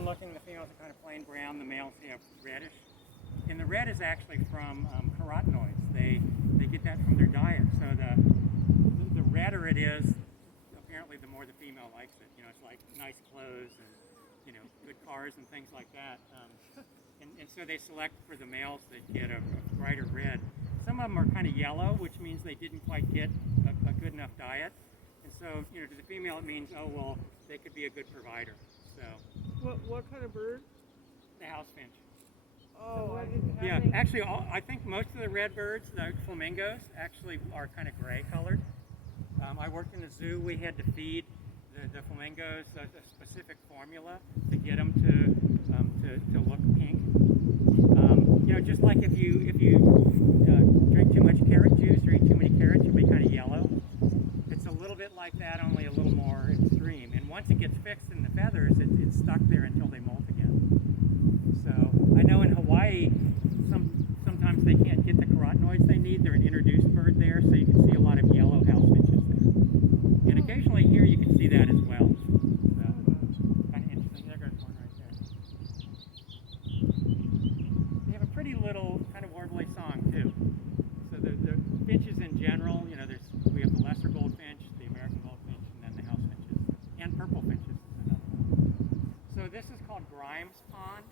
down looking, the females are kind of plain brown, the males have reddish. And the red is actually from carotenoids. They get that from their diet. So the redder it is, apparently the more the female likes it. You know, it's like nice clothes and, you know, good cars and things like that. And so they select for the males that get a brighter red. Some of them are kind of yellow, which means they didn't quite get a good enough diet. And so, you know, to the female it means, oh, well, they could be a good provider. So. What kind of bird? The house finch. Oh, yeah. Actually, I think most of the red birds, the flamingos, actually are kind of gray colored. I worked in the zoo. We had to feed the flamingos a specific formula to get them to look pink. You know, just like if you drink too much carrot juice or eat too many carrots, you'll be kind of yellow. It's a little bit like that, only a little more extreme. And once it gets fixed in the feathers, it's stuck there until they molt again. So I know in Hawaii, sometimes they can't get the carotenoids they need. They're an introduced bird there, so you can see a lot of yellow house finches there. And occasionally here you can see that as well. So kind of interesting. There goes one right there. They have a pretty little kind of warbly song too. So the finches in general, you know, we have the lesser goldfinch, the American goldfinch, and then the house finches, and purple finches is another one. So this is called Grimes Pond.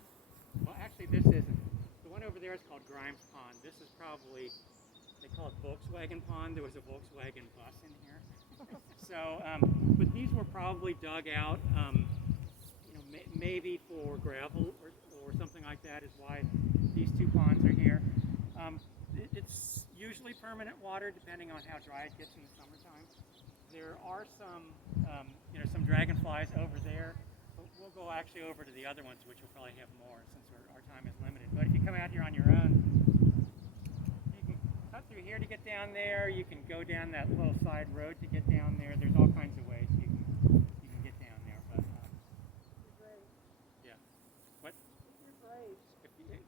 Well, actually, this isn't. The one over there is called Grimes Pond. This is probably, they call it Volkswagen Pond. There was a Volkswagen bus in here. So, but these were probably dug out, you know, maybe for gravel or something like that is why these two ponds are here. It's usually permanent water, depending on how dry it gets in the summertime. There are some, you know, some dragonflies over there. We'll go actually over to the other ones, which will probably have more since our time is limited. But if you come out here on your own, you can cut through here to get down there. You can go down that little side road to get down there. There's all kinds of ways you can get down there. But you're brave. Yeah. What? You're brave.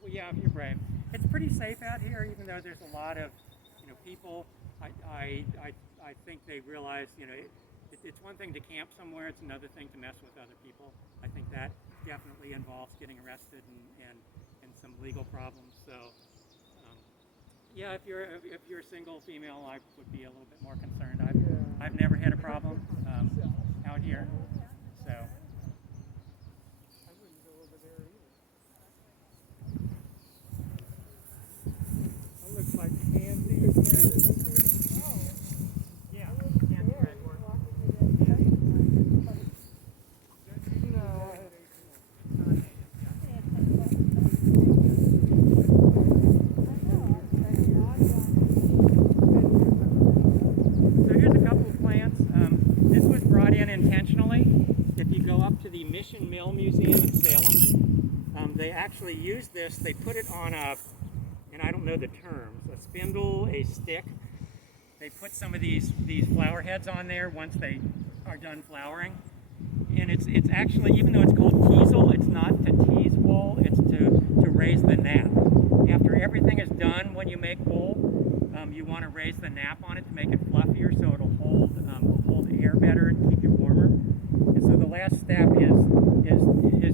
Well, yeah, if you're brave. It's pretty safe out here, even though there's a lot of, you know, people. I think they realize, you know. It's one thing to camp somewhere, it's another thing to mess with other people. I think that definitely involves getting arrested and some legal problems. So, yeah, if you're a single female, I would be a little bit more concerned. I've never had a problem out here. So. I wouldn't go over there either. That looks like candy in there. They actually use this, they put it on a, and I don't know the terms, a spindle, a stick. They put some of these flower heads on there once they are done flowering. And it's actually, even though it's called teasel, it's not to tease wool, it's to raise the nap. After everything is done when you make wool, you want to raise the nap on it to make it fluffier so it'll hold air better and keep you warmer. And so the last step is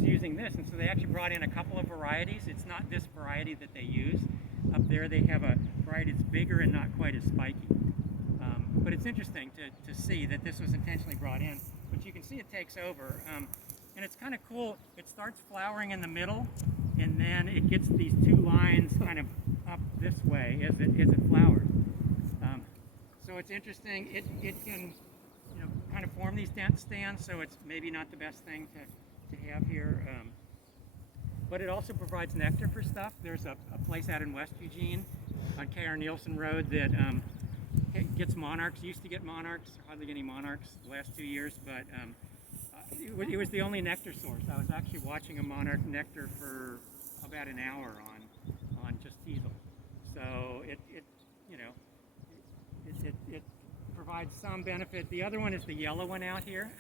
using this, and so they actually brought in a couple of varieties. It's not this variety that they use. Up there they have a variety that's bigger and not quite as spiky. But it's interesting to see that this was intentionally brought in. But you can see it takes over. And it's kind of cool. It starts flowering in the middle, and then it gets these two lines kind of up this way as it flowers. So it's interesting. It can, you know, kind of form these dent stands, so it's maybe not the best thing to have here. But it also provides nectar for stuff. There's a place out in West Eugene on K.R. Nielsen Road that gets monarchs. Used to get monarchs, hardly any monarchs the last 2 years, but it was the only nectar source. I was actually watching a monarch nectar for about an hour on just teasel. So it provides some benefit. The other one is the yellow one out here.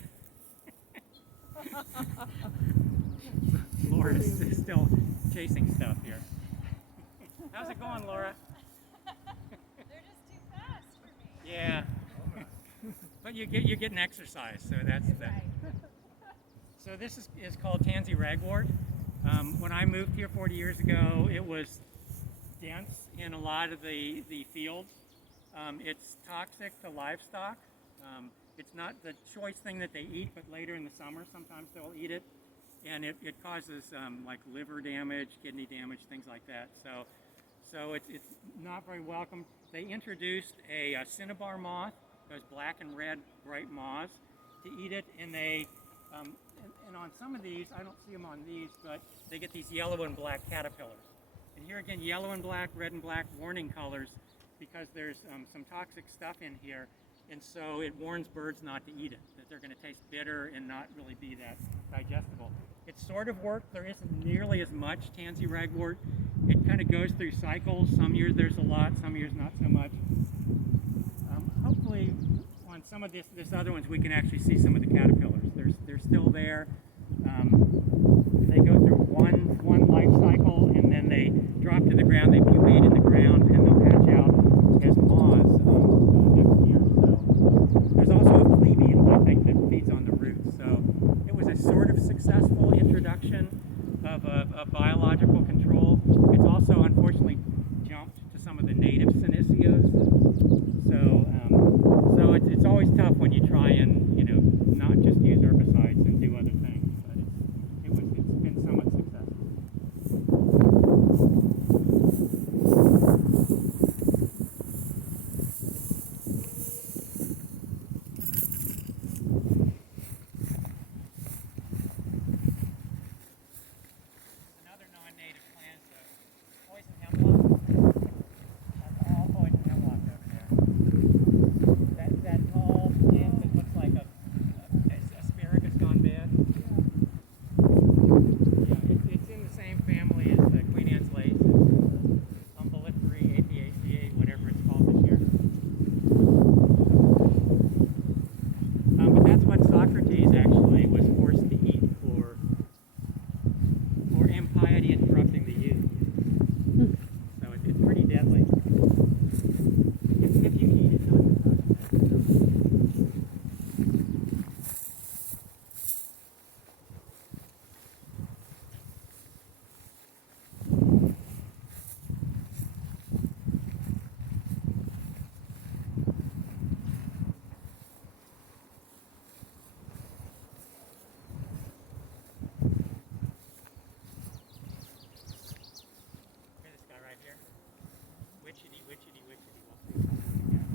Laura's still chasing stuff here. How's it going, Laura? They're just too fast for me. Yeah. But you're getting exercise, so that's that. So this is called tansy ragwort. When I moved here 40 years ago, it was dense in a lot of the fields. It's toxic to livestock. It's not the choice thing that they eat, but later in the summer sometimes they'll eat it. And it causes like liver damage, kidney damage, things like that. So it's not very welcome. They introduced a cinnabar moth, those black and red bright moths, to eat it, and they and on some of these, I don't see them on these, but they get these yellow and black caterpillars. And here again, yellow and black, red and black, warning colors, because there's some toxic stuff in here, and so it warns birds not to eat it, that they're going to taste bitter and not really be that digestible. It sort of worked. There isn't nearly as much tansy ragwort. It kind of goes through cycles. Some years there's a lot, some years not so much. Hopefully on some of this other ones we can actually see some of the caterpillars. They're still there. They go through one life cycle and then they drop to the ground, they pupate in the ground, and they'll hatch out as moths next year. So there's also a flea beetle, I think, that feeds on the roots. So it was a sort of successful introduction of a biological control. It's also unfortunately jumped to some of the native synicias. So it's always tough when you try and not just use herbicides and do other things, but it's been somewhat successful. Another non-native plant, poison hemlock. That's all poison hemlock over there. That tall plant that looks like a asparagus gone bad. Yeah, it's in the same family as the Queen Anne's lace. It's umbelliferae, apiaceae, whatever it's called this year. But that's what Socrates actually was forced to eat for impiety and corrupting the youth. So it's pretty deadly. If you eat it, not to touch it. Here's this guy right here. Witchetty, witchetty, witchetty. We'll see something again.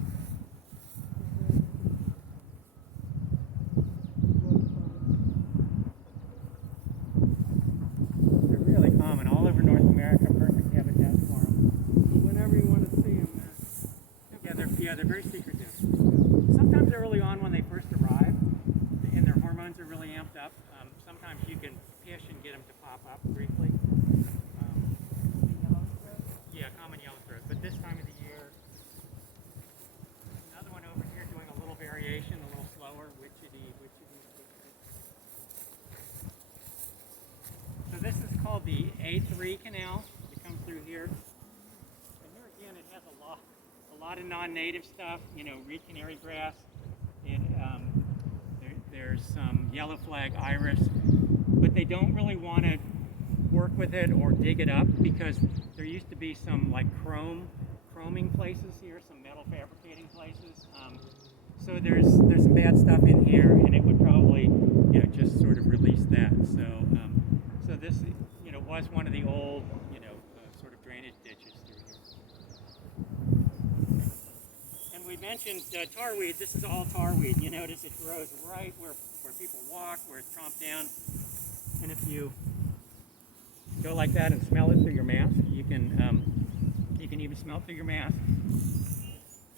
They're really common all over North America. Perfect habitat for them. Whenever you want to see them, Yeah, they're very secretive. Sometimes early on when they first arrive, and their hormones are really amped up, sometimes you can fish and get them to pop up briefly. Yeah, common yellow throat. But this time of the year, another one over here doing a little variation, a little slower, witchetty, witchetty, witchetty. So this is called the A3 canal. It comes through here. And here again, it has a lot of non-native stuff. Reed canary grass. There's some yellow flag iris, but they don't really want to work with it or dig it up because there used to be some like chroming places here, some metal fabricating places. So there's some bad stuff in here, and it would probably just sort of release that. So this was one of the old sort of drainage ditches through here. And we mentioned tarweed. This is all tarweed. You notice it grows right where people walk, where it's tromped down. And if you go like that and smell it through your mask, you can even smell it through your mask.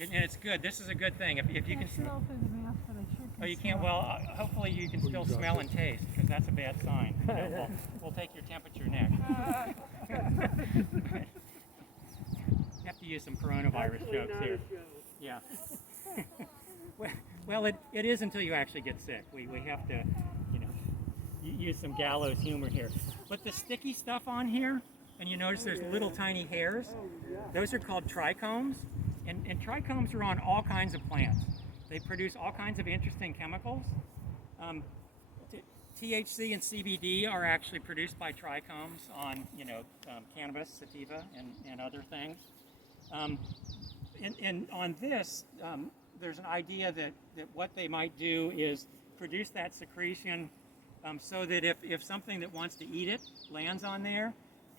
And it's good. This is a good thing. If you can smell through the mask, but I sure can. Oh, you can't. Well, hopefully you can still smell and taste, because that's a bad sign. We'll take your temperature next. You have to use some coronavirus jokes here. Yeah. Well, it is until you actually get sick. We have to, use some gallows humor here. But the sticky stuff on here, and you notice there's little tiny hairs, those are called trichomes. And trichomes are on all kinds of plants. They produce all kinds of interesting chemicals. THC and CBD are actually produced by trichomes on, cannabis, sativa, and other things. And on this, there's an idea that what they might do is produce that secretion so that if something that wants to eat it lands on there,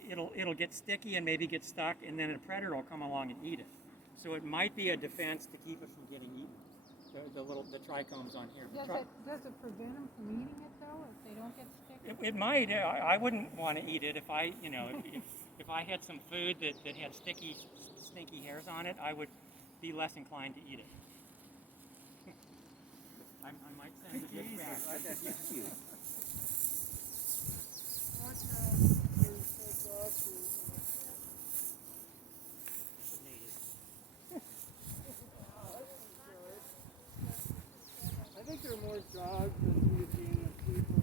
it'll get sticky and maybe get stuck, and then a predator will come along and eat it. So it might be a defense to keep it from getting eaten. The trichomes on here. Does it prevent them from eating it though, if they don't get sticky? It might. I wouldn't want to eat it if I, if I had some food that had sticky, stinky hairs on it, I would be less inclined to eat it. I might send a gift back. That's cute. I think there are more dogs than you see in people.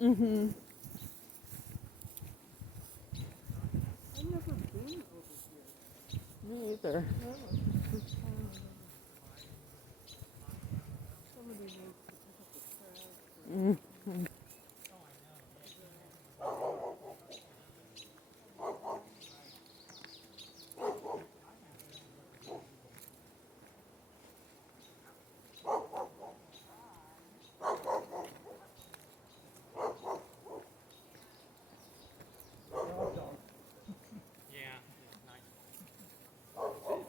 Mm-hmm. I've never been over here. Me either. No, it's fun. Somebody needs to pick up the trash. Mm-hmm.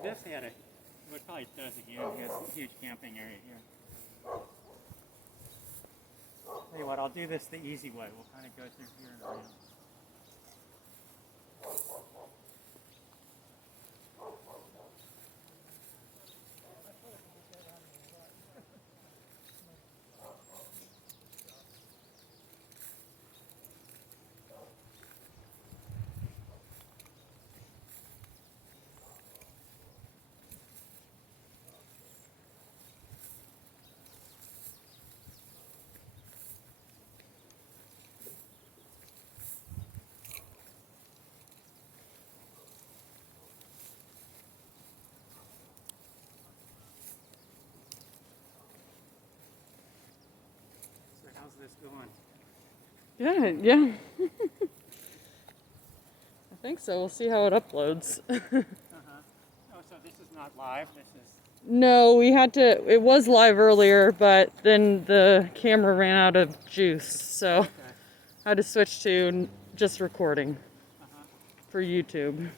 This had a, what probably does again, it has a huge camping area here. Tell you what, I'll do this the easy way. We'll kind of go through here and around. How's this going? Good, yeah. I think so. We'll see how it uploads. Oh, so this is not live? This is... No, it was live earlier, but then the camera ran out of juice, so Okay. I had to switch to just recording for YouTube.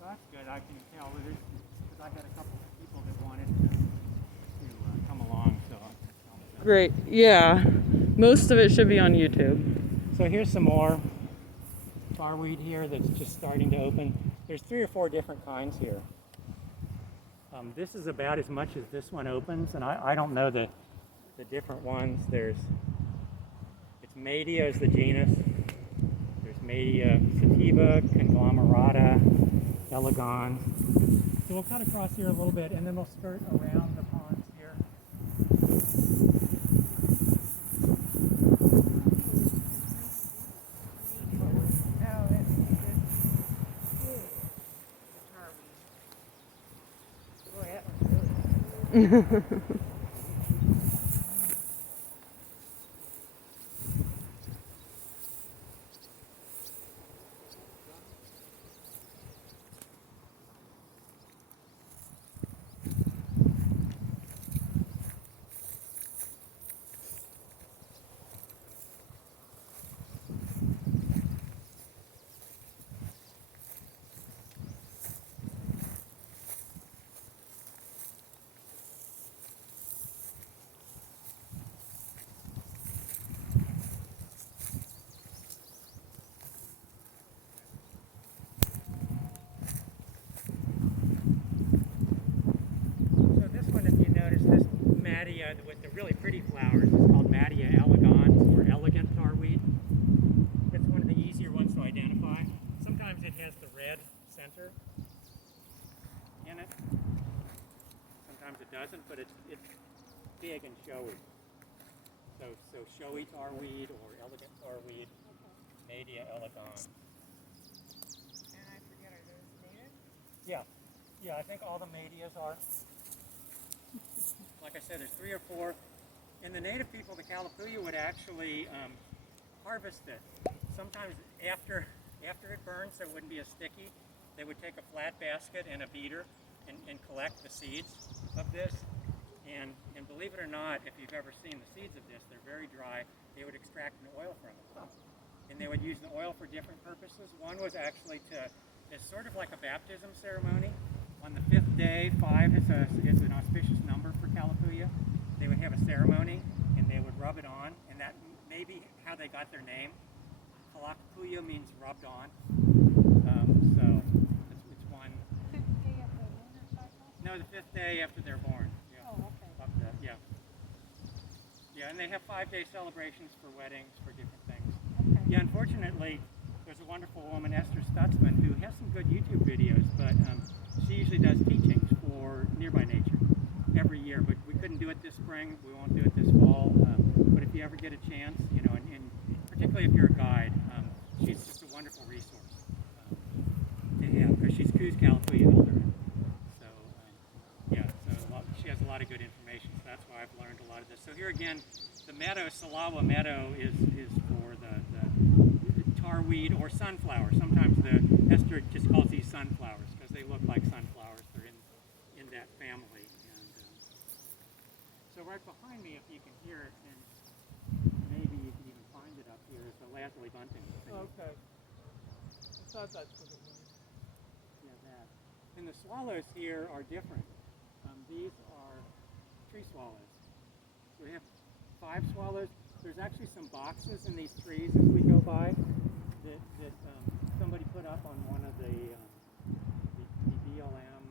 Well, that's good. I can tell because I had a couple of people that wanted to come along, so Great, yeah. Most of it should be on YouTube. So here's some more barweed here that's just starting to open. There's 3 or 4 different kinds here. This is about as much as this one opens, and I don't know the different ones. It's Media is the genus. There's Media sativa, conglomerata, elegans. So we'll cut across here a little bit, and then we'll skirt around the ponds here. really pretty flowers. It's called Mattia elegans or elegant tarweed. It's one of the easier ones to identify. Sometimes it has the red center in it. Sometimes it doesn't, but it's big and showy. So showy tarweed or elegant tarweed, Mattia elegans. And I forget, are those native? Yeah, I think all the Mattias are. Like I said, there's 3 or 4. And the native people, the Kalapuya, would actually harvest it. Sometimes after it burns, so it wouldn't be as sticky, they would take a flat basket and a beater and collect the seeds of this. And believe it or not, if you've ever seen the seeds of this, they're very dry. They would extract an oil from it. And they would use the oil for different purposes. One was actually it's sort of like a baptism ceremony. On the 5th day, 5 is an auspicious number for Kalapuya. They would have a ceremony and they would rub it on, and that may be how they got their name. Kalapuya means rubbed on. So it's one. 5th day of the lunar cycle? No, the 5th day after they're born. Yeah. Oh, okay. Yeah, and they have 5-day celebrations for weddings, for different things. Okay. Yeah, unfortunately, there's a wonderful woman, Esther Stutzman, who has some good YouTube videos, but she usually does teachings for Nearby Nature every year, but we couldn't do it this spring. We won't do it this fall. But if you ever get a chance, you know, and particularly if you're a guide, she's just a wonderful resource to have, because she's Coos Kalapuya elder. So, she has a lot of good information, so that's why I've learned a lot of this. So here again, the meadow, Salawa meadow, is for the tarweed or sunflower. Sometimes Esther just calls these sunflowers because they look like sunflowers. They're in that family. And so right behind me, if you can hear it, and maybe you can even find it up here, is the lazuli bunting. Okay. I thought that's what it was. Yeah, that. And the swallows here are different. These are tree swallows. So we have 5 swallows. There's actually some boxes in these trees as we go by that somebody put up on one of the BLM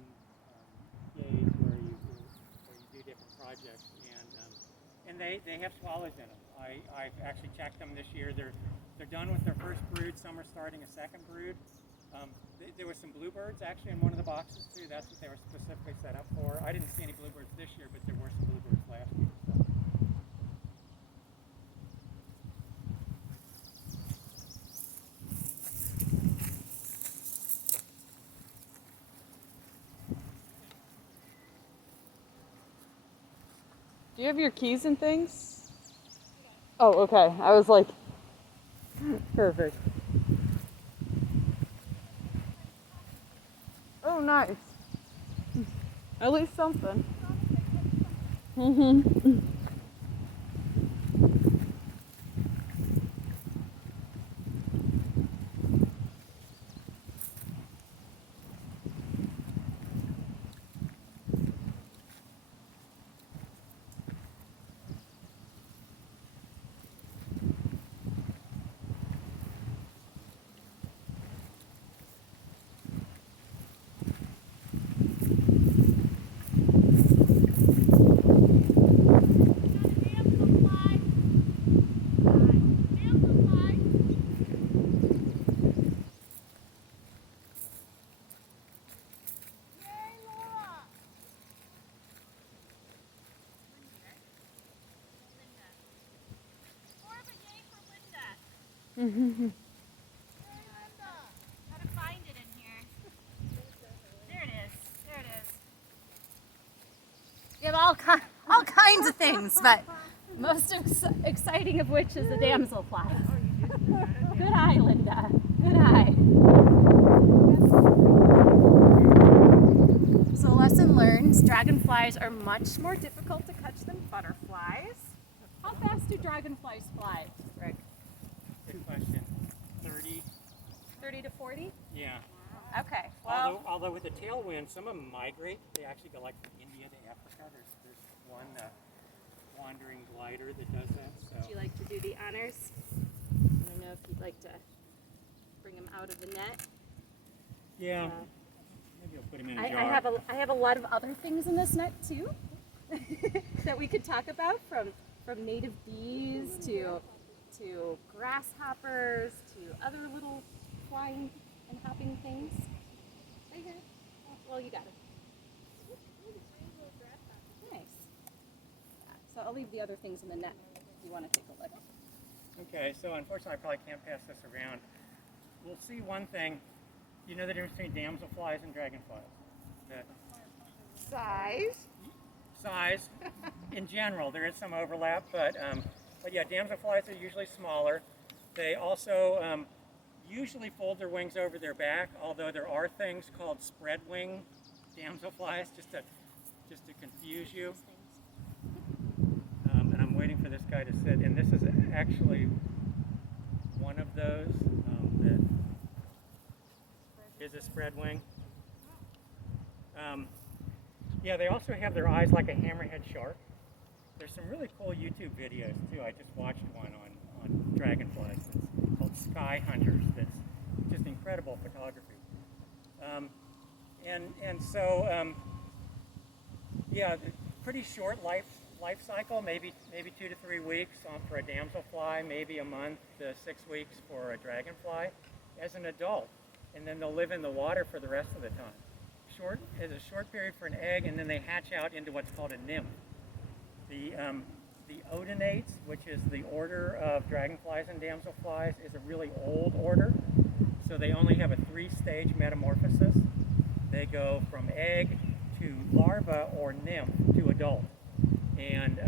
days where you do different projects, and they have swallows in them. I've actually checked them this year. They're done with their first brood. Some are starting a second brood. There were some bluebirds actually in one of the boxes too. That's what they were specifically set up for. I didn't see any bluebirds this year, but there were some bluebirds last year. So. Do you have your keys and things? Oh, okay. I was like, perfect. Oh, nice. At least something. Mm-hmm. Mm-hmm. Gotta find it in here. There it is. There it is. We have all kinds of things, but most exciting of which is the damselfly. Good eye, Linda. Good eye. So lesson learned, dragonflies are much more difficult to catch than butterflies. How fast do dragonflies fly, Rick? Good question. 30. 30 to 40? Yeah. Okay. Well, Although with the tailwind, some of them migrate. They actually go like from India to Africa. There's one wandering glider that does that. So. would you like to do the honors? I don't know if you'd like to bring them out of the net. Yeah. Maybe I'll put him in a I jar. have a lot of other things in this net too. that we could talk about, from native bees to grasshoppers to other little flying and hopping things. Right here. Oh, well, you got it. Nice. Yeah, so I'll leave the other things in the net if you want to take a look. Okay, so unfortunately I probably can't pass this around. We'll see one thing. You know the difference between damselflies and dragonflies? Size. In general, there is some overlap, but yeah, damselflies are usually smaller. They also usually fold their wings over their back, although there are things called spread wing damselflies, just to confuse you. And I'm waiting for this guy to sit, and this is actually one of those that is a spread wing. Yeah, they also have their eyes like a hammerhead shark. There's some really cool YouTube videos too. I just watched one on dragonflies. It's called Sky Hunters. That's just incredible photography. Yeah, pretty short life cycle. Maybe 2 to 3 weeks for a damselfly. Maybe a month to 6 weeks for a dragonfly as an adult, and then they'll live in the water for the rest of the time. Is a short period for an egg, and then they hatch out into what's called a nymph. The odonates, which is the order of dragonflies and damselflies, is a really old order. So they only have a 3-stage metamorphosis. They go from egg to larva or nymph to adult. And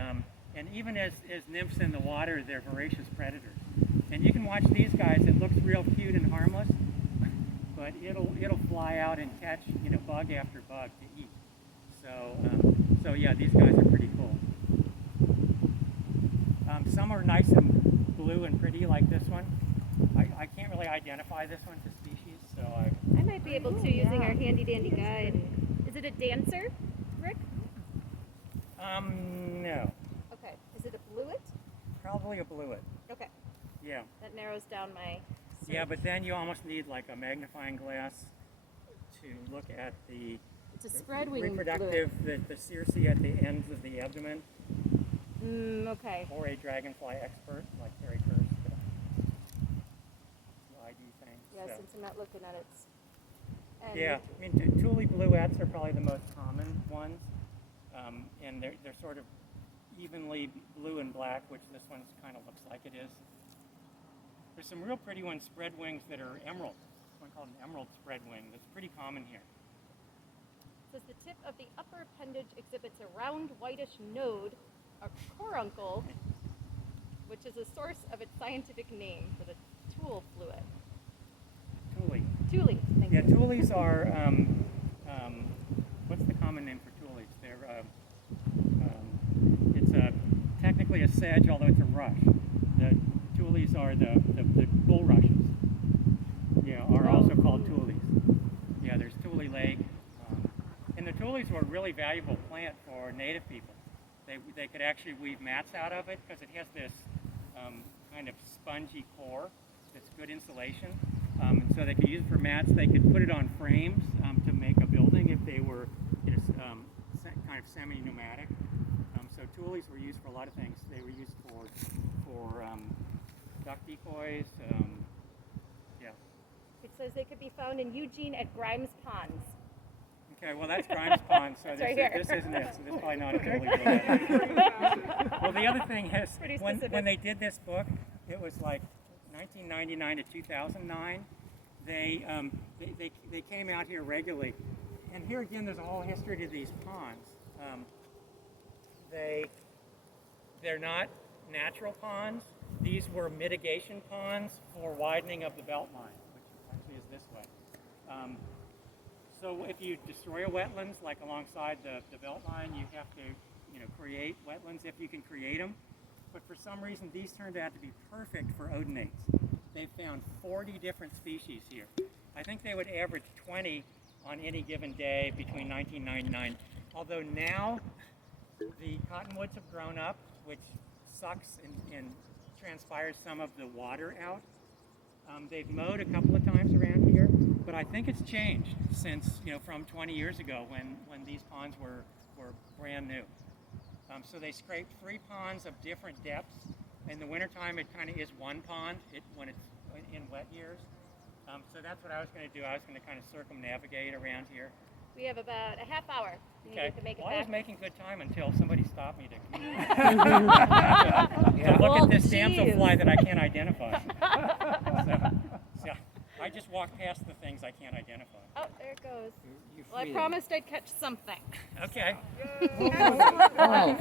even as nymphs in the water, they're voracious predators. And you can watch these guys. It looks real cute and harmless, but it'll fly out and catch bug after bug to eat. So yeah, these guys are pretty cool. Some are nice and blue and pretty, like this one. I can't really identify this one to species, so I might be able to using our handy dandy guide. Is it a dancer, Rick? No. Okay. Is it a bluet? Probably a bluet. Okay. Yeah. That narrows down my search. Yeah, but then you almost need like a magnifying glass to look at the It's a spread wing reproductive, the circe at the ends of the abdomen. Okay. Or a dragonfly expert like Terry Kirst. ID thing. Yeah, so. since I'm not looking at it. And Yeah, I mean, Thule bluets are probably the most common ones, and they're sort of evenly blue and black, which this one kind of looks like it is. There's some real pretty ones, spread wings, that are emerald. There's one called an emerald spread wing that's pretty common here. Says the tip of the upper appendage exhibits a round whitish node, a coruncle, which is the source of its scientific name for the Thule fluid. Thule. Thule, thank Yeah, you. Thules are, what's the common name for Thules? It's technically a sedge, although it's a rush. The Thules are the bulrushes. Yeah, are also called Thules. Yeah, there's Thule Lake. And the Thules were a really valuable plant for native people. They could actually weave mats out of it because it has this kind of spongy core that's good insulation. And so they could use it for mats. They could put it on frames to make a building if they were kind of semi-pneumatic. So Thules were used for a lot of things. They were used for duck decoys. Yeah. It says they could be found in Eugene at Grimes Ponds. Okay, well that's Grimes Pond, so Right here. this isn't it. So this is probably not a Thule bluet. Well, the other thing is, Pretty when specific. they did this book, it was like 1999 to 2009. They came out here regularly, and here again, there's a whole history to these ponds. They're not natural ponds. These were mitigation ponds for widening of the belt line, which actually is this way. So if you destroy a wetlands, like alongside the belt line, you have to create wetlands if you can create them. But for some reason, these turned out to be perfect for odonates. They found 40 different species here. I think they would average 20 on any given day between 1999. Although now the cottonwoods have grown up, which sucks and transpires some of the water out. They've mowed a couple of times around here, but I think it's changed since, from 20 years ago when these ponds were brand new. So they scraped 3 ponds of different depths. In the wintertime, it kind of is 1 pond when it's in wet years. So that's what I was going to do. I was going to kind of circumnavigate around here. We have about a half hour Okay. needed to make it Well, I was back. making good time until somebody stopped me to Yeah. look Well, at this geez. damselfly that I can't identify. So I just walked past the things I can't identify. Oh, there it goes. You Well, I free promised I'd catch something. Okay. Oh,